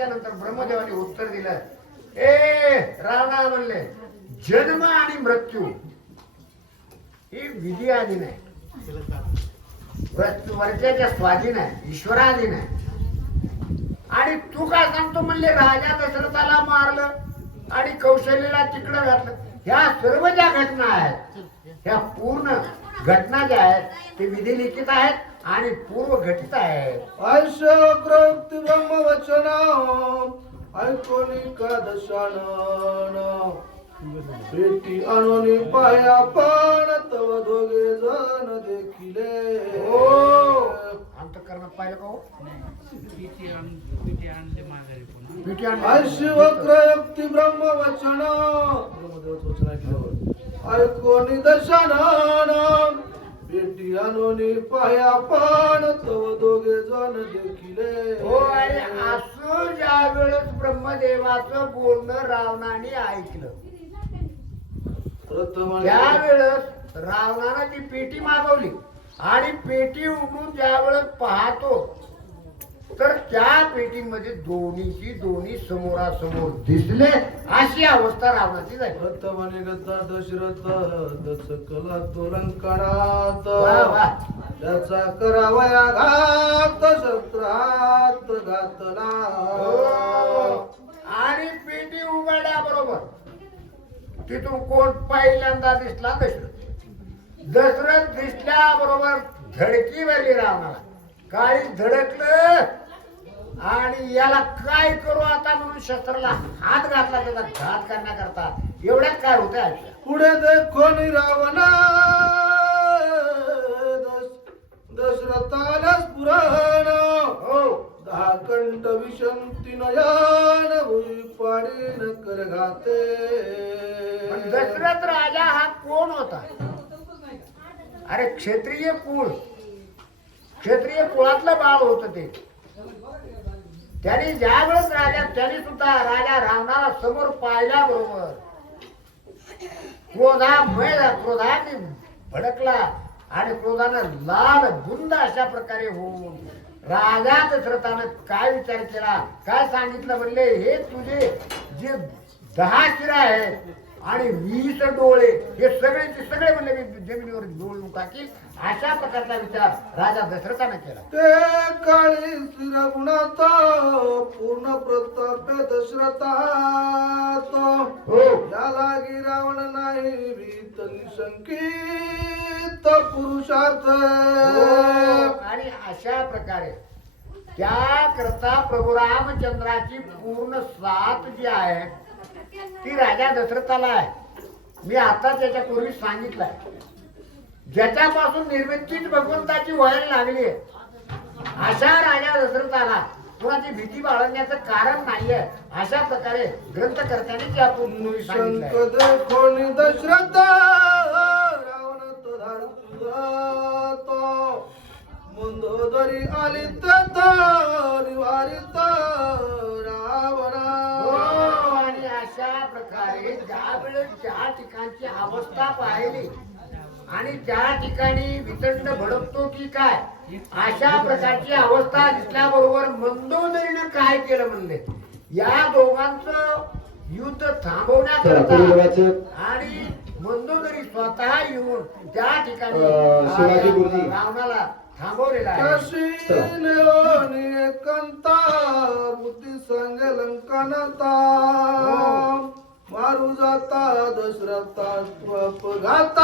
त्याच्यानंतर ब्रह्मदेवाने उत्तर दिलं, ए रावणा म्हणले, जन्म आणि मृत्यू ही विधी अधीन आहे, वरच्याच्या स्वाधीन आहे, ईश्वराधीन आहे. आणि तू काय सांगतो म्हणले, राजा दशरथाला मारलं आणि कौशल्यला तिकडं घातलं. ह्या सर्व ज्या घटना आहेत, ह्या पूर्ण घटना ज्या आहेत ते विधी लिखित आहेत आणि पूर्व घटित आहेत. आयुष्यकृत ब्रह्मवचन ऐकोनी का दशानन बेटी आणून पाया पान तव दोघे जण देखिले. हो अंतःकरणात पाहिलं का हो? आयुष्यकृत ब्रह्मवचन ऐकोनी दशानन बेटी आणून पाया पान तव दोघे जण देखिले. हो आणि असं ज्या वेळेस ब्रह्मदेवाचं बोलणं रावणाने ऐकलं, त्यावेळेस रावणानं ती पेटी मागवली आणि पेटी उघडून ज्या वेळेस पाहतो तर त्या पेटीमध्ये दोन्ही समोरासमोर दिसले. अशी अवस्था रावणाची झाली. प्रथमने गद्दा दशरथ दशकला तोलंकरात त्याचा करावया घात शस्त्रात घातला. आणि पेटी उघडल्याबरोबर तिथून कोण पहिल्यांदा दिसला? दशरथ दिसल्याबरोबर धडकी भरली रावणाला. काळी धडकलं आणि याला काय करू आता म्हणून शस्त्राला हात घातला, त्याचा घात करण्याकरता. एवढ्यात काय होतं ऐकलं. पुढे देखोनी रावणा दशरथाला स्फुरण हो 10 कंठ विषंती नयन भुई पाडी न कर घाते. पण दशरथ राजा हा कोण होता? अरे क्षत्रिय कुळ, क्षत्रिय कुळातलं बाळ होत ते. त्याने ज्या वेळेस त्याने सुद्धा राजा रावणाला समोर पाहिल्याबरोबर क्रोधाने भडकला आणि क्रोधानं लाल बुंद अशा प्रकारे होऊन राजा दशरथानं काय विचार केला, काय सांगितलं म्हणले, हे तुझे जे 10 शिरा आहेत आणि 20 डोळे, हे सगळे म्हणले मी जमिनीवर डोळून टाकील. अशा प्रकारचा विचार राजा दशरथानं केला. ते काळी स्थिर गुणात पूर्ण प्रताप दशरथात हो या लागी रावण नाही भीत निशंकित पुरुषार्थ. आणि अशा प्रकारे त्याकरता प्रभू रामचंद्राची पूर्ण साथ जी आहे ती राजा दशरथाला आहे. मी आता त्याच्यापूर्वी सांगितलंय, ज्याच्यापासून निर्मितीच भगवंताची व्हायला लागली आहे अशा राजा दशरथाला कुणाची भीती बाळगण्याचं कारण नाहीये. अशा प्रकारे ग्रंथकर्त्यांनी त्या पूर्ण सांगितलं. दशरथ रावण तो धारतो मंदोदरी आली निवारित रावणा. आणि अशा प्रकारे ज्या वेळेस ज्या ठिकाणची अवस्था पाहिली आणि त्या ठिकाणी वितंड भडकतो की काय, अशा प्रकारची अवस्था दिसल्याबरोबर मंदोदरीनं काय केलं म्हणले, या दोघांचं युद्ध थांबवण्याकरता आणि मंदोदरी स्वतः येऊन त्या ठिकाणी रावणाला थांबवलेला आहे. बुद्धी संग लंकनता मारू जाता दशरथा स्वपघाता